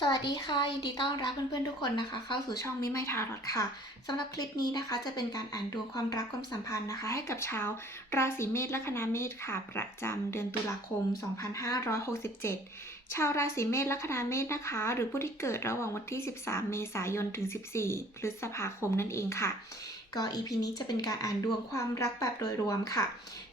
สวัสดีค่ะ ยินดีต้อนรับเพื่อนๆทุกคนนะคะ เข้าสู่ช่องมิไมทารอดค่ะสำหรับคลิปนี้นะคะ จะเป็นการอ่านดวงความรักความสัมพันธ์นะคะ ให้กับชาวราศีเมษและคณะเมษค่ะ ประจำเดือนตุลาคม 2567 ชาวราศีเมษและคณะเมษนะคะ หรือผู้ที่เกิดระหว่างวันที่ 13 เมษายนถึง 14 พฤษภาคมนั่นเองค่ะก็ EP นี้จะเป็นการอ่านดวงความรักแบบโดยรวมค่ะ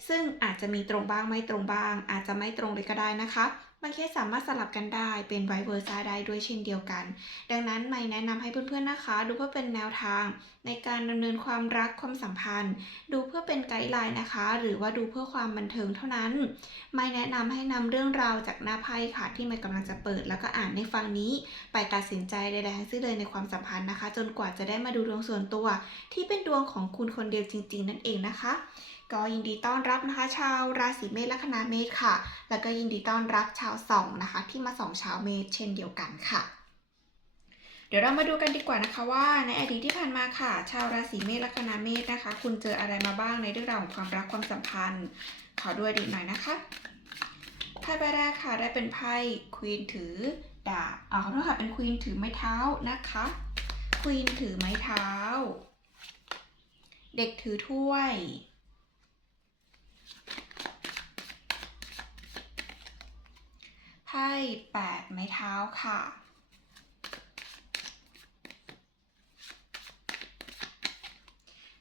ซึ่งอาจจะมีตรงบ้างไม่ตรงบ้าง อาจจะไม่ตรงเลยก็ได้นะคะ บางเคสสามารถสลับกันได้เป็นไวเวอร์ซ่าได้ด้วยเช่นเดียวกัน ดังนั้นไม่แนะนำให้เพื่อนๆนะคะ ดูเพื่อเป็นแนวทาง ในการดำเนินความรักความสัมพันธ์ ดูเพื่อเป็นไกด์ไลน์นะคะ หรือว่าดูเพื่อความบันเทิงเท่านั้น ไม่แนะนำให้นำเรื่องราวจากหน้าไพ่ค่ะ ที่มันกำลังจะเปิด แล้วก็อ่านในฟังนี้ ไปตัดสินใจใดๆทั้งสิ้นเลยในความสัมพันธ์นะคะ จนกว่าจะได้มาดูดวงส่วนตัว ที่เป็นดวงของคุณคนเดียวจริง ๆ นั่นเองนะคะก็ยินดีต้อนรับนะคะชาวราศีเมษและคณะเมษค่ะ แล้วก็ยินดีต้อนรับชาวสองนะคะ ที่มาส่องชาวเมษเช่นเดียวกันค่ะ เดี๋ยวเรามาดูกันดีกว่านะคะว่า ในอดีตที่ผ่านมาค่ะ ชาวราศีเมษและคณะเมษนะคะ คุณเจออะไรมาบ้างในเรื่องราวของความรักความสัมพันธ์ ขอด้วยดีหน่อยนะคะไพ่ใบแรกค่ะได้เป็นไพ่ควีนถือดาบอ๋อขอโทษค่ะเป็นควีนถือไม้เท้านะคะควีนถือไม้เท้า เด็กถือถ้วย ไพ่แปดไม้เท้าค่ะ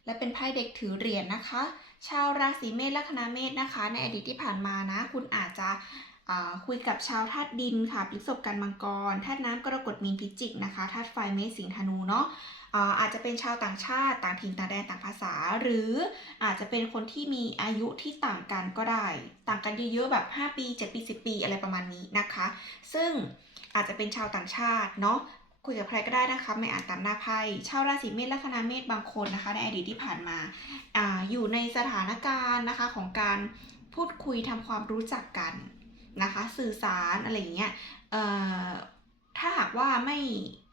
และเป็นไพ่เด็กถือเหรียญนะคะ ชาวราศีเมษและคณะเมษนะคะ ในอดีตที่ผ่านมานะ คุณอาจจะคุยกับชาวธาตุดินค่ะพฤษภกันมังกรธาตุน้ำกรกฎมีนพิจิกนะคะธาตุไฟเมษสิงห์ธนูเนาะ อาจจะเป็นชาวต่างชาติต่างถิ่นต่างแดนต่างภาษา หรืออาจจะเป็นคนที่มีอายุที่ต่างกันก็ได้ ต่างกันเยอะๆแบบ 5 ปี 7 ปี 10 ปีอะไรประมาณนี้นะคะ ซึ่งอาจจะเป็นชาวต่างชาติเนาะคุยกับใครก็ได้นะคะไม่อ่านตามหน้าไพ่ชาวราศีเมษและคณะเมษบางคนนะคะ ในอดีตที่ผ่านมาอาอยู่ในสถานการณ์นะคะของการพูดคุยทำความรู้จักกันนะคะ สื่อสารอะไรอย่างเงี้ยถ้าหากว่าไม่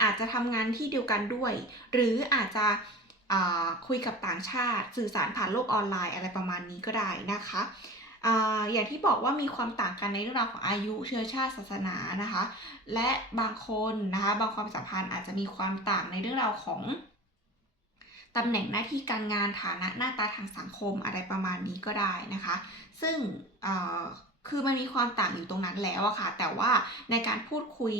อาจจะทำงานที่เดียวกันด้วย หรืออาจจะคุยกับต่างชาติ สื่อสารผ่านโลกออนไลน์อะไรประมาณนี้ก็ได้นะคะอย่างที่บอกว่ามีความต่างกันในเรื่องราวของอายุเชื้อชาติศาสนานะคะ และบางคนนะคะบางความสัมพันธ์อาจจะมีความต่างในเรื่องราวของตำแหน่งหน้าที่การงานฐานะหน้าตาทางสังคมอะไรประมาณนี้ก็ได้นะคะ ซึ่งคือมันมีความต่างอยู่ตรงนั้นแล้วอะค่ะ แต่ว่าในการพูดคุย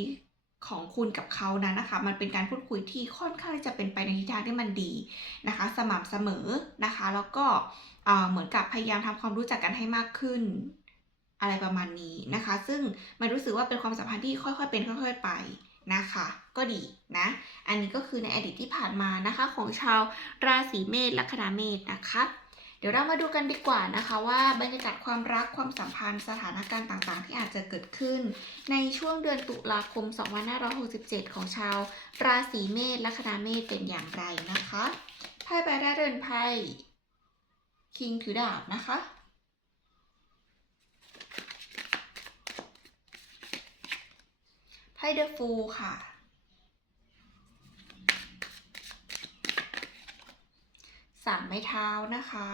ของคุณกับเขานั้นนะคะ มันเป็นการพูดคุยที่ค่อนข้างจะเป็นไปในทิศทางที่มันดีนะคะ สม่ำเสมอนะคะ แล้วก็เหมือนกับพยายามทำความรู้จักกันให้มากขึ้น อะไรประมาณนี้นะคะ ซึ่งมันรู้สึกว่าเป็นความสัมพันธ์ที่ค่อยๆเป็นค่อย ๆไปนะคะ ก็ดีนะ อันนี้ก็คือในอดีตที่ผ่านมานะคะ ของชาวราศีเมษละคณะเมษนะคะ เดี๋ยวเรามาดูกันดีกว่านะคะว่าบรรยากาศความรักความสัมพันธ์สถานการณ์ต่างๆ ที่อาจจะเกิดขึ้น ในช่วงเดือนตุลาคม 2567 ของชาว ราศีเมษและคณะเมษเป็นอย่างไรนะคะไพ่ใบแรกเดินไพ่คิงถือดาบนะคะไพ่เดอะฟูลค่ะ สามไม้เท้านะคะ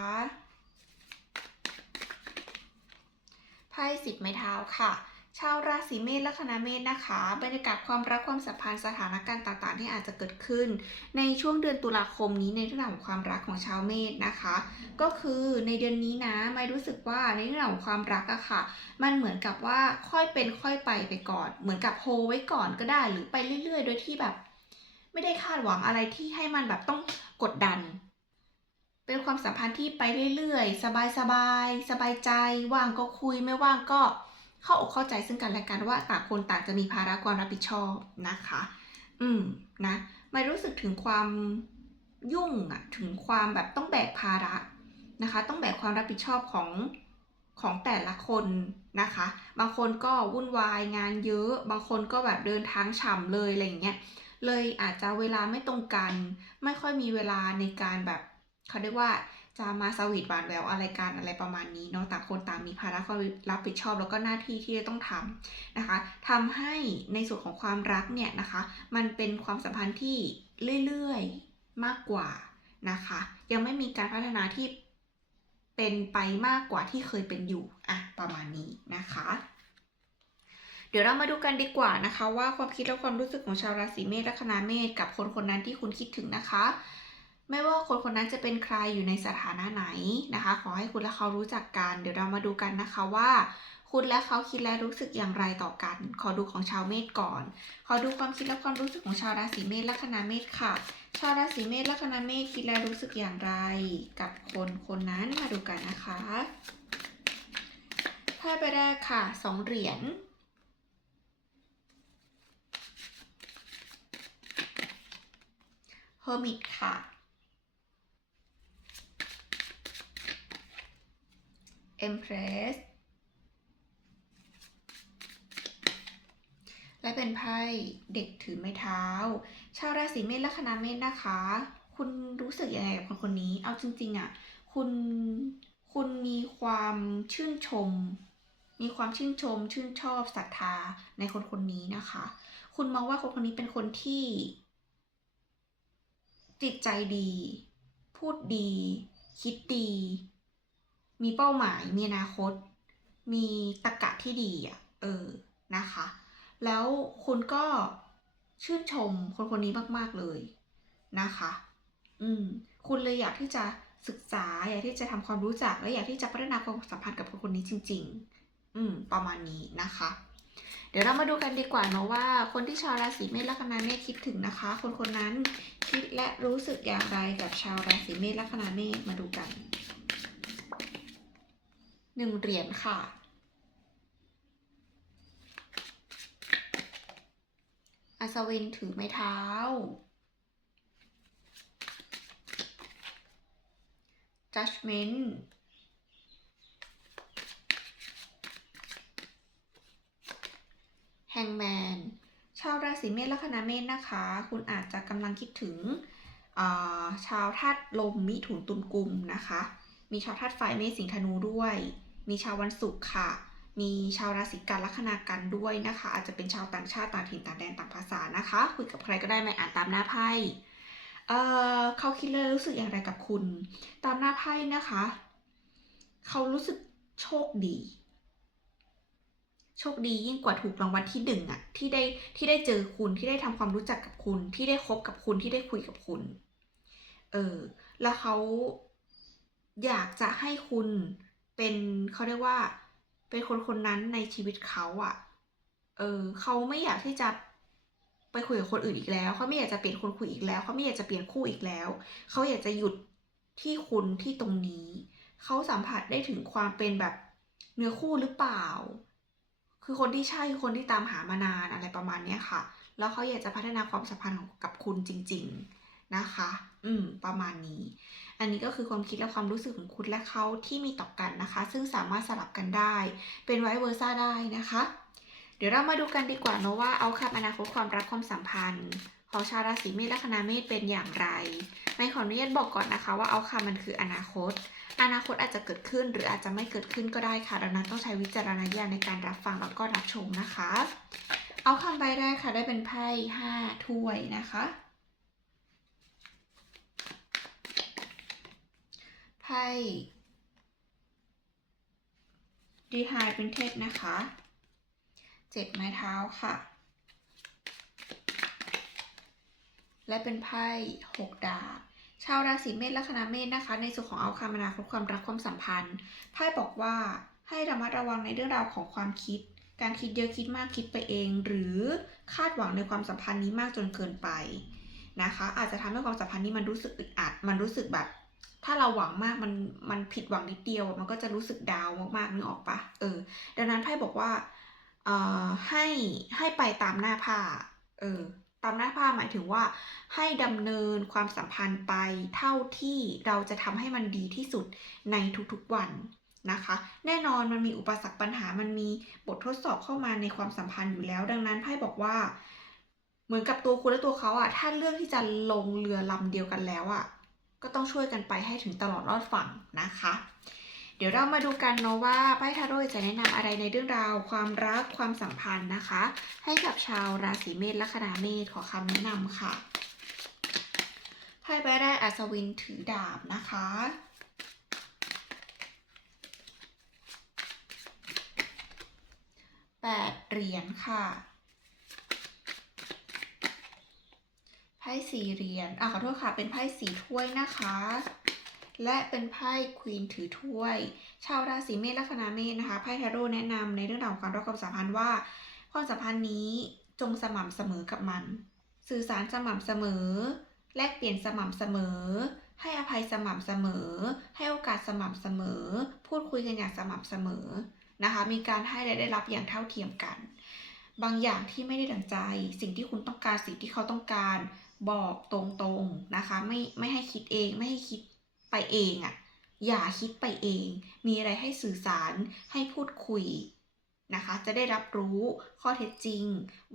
ไพ่สิบไม้เท้าค่ะ ชาวราศีเมษและคณะเมษนะคะ บรรยากาศความรักความสัมพันธ์สถานการณ์ต่างๆ ที่อาจจะเกิดขึ้น ในช่วงเดือนตุลาคมนี้ในเรื่องของความรักของชาวเมษนะคะ ก็คือในเดือนนี้นะไม่รู้สึกว่าในเรื่องของความรักอะค่ะ มันเหมือนกับว่าค่อยเป็นค่อยไปไปก่อน เหมือนกับโฮไว้ก่อนก็ได้หรือไปเรื่อย ๆ โดยที่แบบ ไม่ได้คาดหวังอะไรที่ให้มันแบบต้องกดดัน เป็นความสัมพันธ์ที่ไปเรื่อยๆ สบายๆสบายใจ ว่างก็คุยไม่ว่างก็เข้าอกเข้าใจซึ่งกันและกันว่าต่างคนต่างจะมีภาระความรับผิดชอบนะคะ อืมนะไม่รู้สึกถึงความยุ่งอะถึงความแบบต้องแบกภาระนะคะ ต้องแบกความรับผิดชอบของของแต่ละคนนะคะ บางคนก็วุ่นวายงานเยอะ บางคนก็แบบเดินทางฉ่ำเลยอะไรอย่างเงี้ย เลยอาจจะเวลาไม่ตรงกัน ไม่ค่อยมีเวลาในการแบบ เขาเรียกว่าจะมาสวีทหวานแววอะไรกันอะไรประมาณนี้เนาะต่างคนต่างมีภาระความรับผิดชอบแล้วก็หน้าที่ที่จะต้องทำนะคะทำให้ในส่วนของความรักเนี่ยนะคะ มันเป็นความสัมพันธ์ที่เรื่อยๆมากกว่านะคะ ยังไม่มีการพัฒนาที่เป็นไปมากกว่าที่เคยเป็นอยู่อะประมาณนี้นะคะเดี๋ยวเรามาดูกันดีกว่านะคะ ว่าความคิดและความรู้สึกของชาวราศีเมษแลัคนาเมษกับคนคนนั้นที่คุณคิดถึงนะคะ ไม่ว่าคนคนนั้นจะเป็นใครอยู่ในสถานะไหนนะคะ ขอให้คุณและเขารู้จักกัน เดี๋ยวเรามาดูกันนะคะว่า คุณและเขาคิดและรู้สึกอย่างไรต่อกัน ขอดูของชาวเมษก่อน ขอดูความคิดและความรู้สึกของชาวราศีเมษลัคนาเมษค่ะ ชาวราศีเมษลัคนาเมษคิดและรู้สึกอย่างไร กับคนคนนั้นมาดูกันนะคะไพ่ใบแรกค่ะสองเหรียญเฮอร์มิตค่ะ เอ็มเพรสและเป็นไพ่เด็กถือไม้เท้า ชาวราศีเมษและคณะเมษนะคะ คุณรู้สึกยังไงกับคนคนนี้ เอาจริงๆอะ คุณ คุณมีความชื่นชม มีความชื่นชม ชื่นชอบศรัทธาในคนคนนี้นะคะ คุณมองว่าคนคนนี้เป็นคนที่ จิตใจดี พูดดี คิดดี มีเป้าหมาย มีอนาคต มีตรกะที่ดีอะ เออ นะคะ แล้วคุณก็ชื่นชมคนคนนี้มาก ๆ เลยนะคะ อืม คุณเลยอยากที่จะศึกษา อยากที่จะทำความรู้จัก และอยากที่จะพัฒนาความสัมพันธ์กับคนคนนี้จริง ๆ อืม ประมาณนี้นะคะ เดี๋ยวเรามาดูกันดีกว่าเนาะว่า คนที่ชาวราศีเมษลัคนาเมษคิดถึงนะคะ คนคนนั้นคิดและรู้สึกอย่างไรกับชาวราศีเมษลัคนาเมษมาดูกัน หนึ่งเหรียญค่ะ อัศวินถือไม้เท้า judgment แฮงแมนชาวราศีเมษและคณะเมษนะคะ คุณอาจจะกำลังคิดถึงาชาวธาตุลมมิถุนตุลกุมนะคะ มีชาวธาตุไฟเมษสิงห์ธนูด้วย มีชาววันศุกร์ค่ะ มีชาวราศีกันลัคนากันด้วยนะคะ อาจจะเป็นชาวต่างชาติต่างถิ่นต่างแดนต่างภาษานะคะ คุยกับใครก็ได้ไม่อ่านตามหน้าไพ่เออเขาคิดเลยรู้สึกอย่างไรกับคุณ ตามหน้าไพ่นะคะ เขารู้สึกโชคดี โชคดียิ่งกว่าถูกรางวัลที่หนึ่งอะที่ได้ที่ได้เจอคุณที่ได้ทำความรู้จักกับคุณ ที่ได้คบกับคุณที่ได้คุยกับคุณ เออแล้วเขาอยากจะให้คุณ เป็นเขาเรียกว่า เป็นคนคนนั้นในชีวิตเขาอะเออเขาไม่อยากที่จะไปคุยกับคนอื่นอีกแล้วเขาไม่อยากจะเปลี่ยนคนคุยอีกแล้วเขาไม่อยากจะเปลี่ยนคู่อีกแล้วเขาอยากจะหยุดที่คุณที่ตรงนี้เขาสัมผัสได้ถึงความเป็นแบบเนื้อคู่หรือเปล่า คือคนที่ใช่คือคนที่ตามหามานานอะไรประมาณเนี้ยค่ะ แล้วเขาอยากจะพัฒนาความสัมพันธ์กับคุณจริง ๆนะคะ อืม ประมาณนี้ อันนี้ก็คือความคิดและความรู้สึกของคุณและเขาที่มีต่อกันนะคะ ซึ่งสามารถสลับกันได้ เป็นไวเวอร์ซ่าได้นะคะ เดี๋ยวเรามาดูกันดีกว่าเนอะว่าเอาคำอนาคตความรักความสัมพันธ์ของชาวราศีเมษและคณะเมษเป็นอย่างไร ในขออนุญาตบอกก่อนนะคะ ว่าเอาคำมันคืออนาคต อนาคตอาจจะเกิดขึ้นหรืออาจจะไม่เกิดขึ้นก็ได้ค่ะ ดังนั้นต้องใช้วิจารณญาณในการรับฟังแล้วก็รับชมนะคะ เอาคำใบแรกค่ะได้เป็นไพ่ห้าถ้วยนะคะ ไพ่ดีไฮเป็นเทศนะคะเจ็ดไม้เท้าค่ะ และเป็นไพ่หกดาบชาวราศีเมษและคณะเมษนะคะ ในส่วนของเอาคำอนาคตความรักความสัมพันธ์ไพ่บอกว่าให้ระมัดระวังในเรื่องราวของความคิด การคิดเยอะคิดมากคิดไปเอง หรือคาดหวังในความสัมพันธ์นี้มากจนเกินไปนะคะ อาจจะทำให้ความสัมพันธ์นี้มันรู้สึกอึดอัด มันรู้สึกแบบ ถ้าเราหวังมากมันมันผิดหวังนิดเดียว มันก็จะรู้สึกดาวมากๆนึกออกปะเออ ดังนั้นไพ่บอกว่าเอ่อให้ให้ไปตามหน้าผ้าเออตามหน้าผ้าหมายถึงว่า ให้ดำเนินความสัมพันธ์ไปเท่าที่เราจะทำให้มันดีที่สุดในทุกๆวันนะคะ แน่นอนมันมีอุปสรรคปัญหามันมีบททดสอบเข้ามาในความสัมพันธ์อยู่แล้ว ดังนั้นไพ่บอกว่า เหมือนกับตัวคุณและตัวเขาอะถ้าเลือกที่จะลงเรือลำเดียวกันแล้วอะ ก็ต้องช่วยกันไปให้ถึงตลอดรอดฝั่งนะคะ เดี๋ยวเรามาดูกันเนาะว่าไพ่ทาโร่จะแนะนำอะไรในเรื่องราว ความรักความสัมพันธ์นะคะ ให้กับชาวราศีเมษและคณะเมษขอคำแนะนำค่ะไพ่ใบแรกอัศวินถือดาบนะคะแปดเหรียญค่ะ ไพ่สี่เหรียญอะขอโทษค่ะ เป็นไพ่สี่ถ้วยนะคะ และเป็นไพ่ควีนถือถ้วย ชาวราศีเมษลัคนาเมษนะคะ ไพ่ทาโร่แนะนำในเรื่องราวของการรักความสัมพันธ์ว่า ความสัมพันธ์นี้จงสม่ำเสมอกับมัน สื่อสารสม่ำเสมอ แลกเปลี่ยนสม่ำเสมอ ให้อภัยสม่ำเสมอ ให้โอกาสสม่ำเสมอ พูดคุยกันอย่างสม่ำเสมอนะคะ มีการให้และได้รับอย่างเท่าเทียมกัน บางอย่างที่ไม่ได้ดังใจ สิ่งที่คุณต้องการ สิ่งที่เขาต้องการ บอกตรงๆนะคะ ไม่ไม่ให้คิดเองไม่ให้คิดไปเองอะ่ะ อย่าคิดไปเอง มีอะไรให้สื่อสารให้พูดคุยนะคะ จะได้รับรู้ข้อเท็จจริง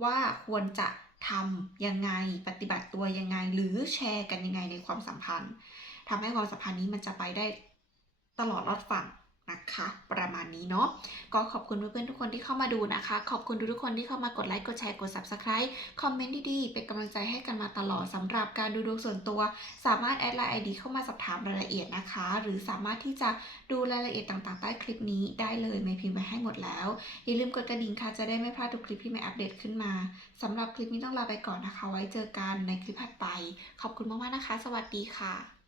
ว่าควรจะทำยังไงปฏิบัติตัวยังไง หรือแชร์กันยังไงในความสัมพันธ์ทำให้ความสัมพันธ์นี้มันจะไปได้ตลอดรอดฝั่ง นะคะประมาณนี้เนาะก็ขอบคุณเพื่อนๆทุกคนที่เข้ามาดูนะคะ ขอบคุณทุกๆคนที่เข้ามากดไลค์กดแชร์กด subscribe คอมเมนต์ดีๆเป็นกำลังใจให้กันมาตลอดสำหรับการดูดวงส่วนตัว สามารถแอดไลน์ ID เข้ามาสอบถามรายละเอียดนะคะ หรือสามารถที่จะดูรายละเอียดต่างๆ ใต้คลิปนี้ได้เลยไม่พิมพ์ไว้ให้หมดแล้ว อย่าลืมกดกระดิ่งค่ะจะได้ไม่พลาดทุกคลิปที่ไม่อัปเดตขึ้นมาสำหรับคลิปนี้ต้องลาไปก่อนนะคะ ไว้เจอกันในคลิปถัดไป ขอบคุณมากๆนะคะ สวัสดีค่ะ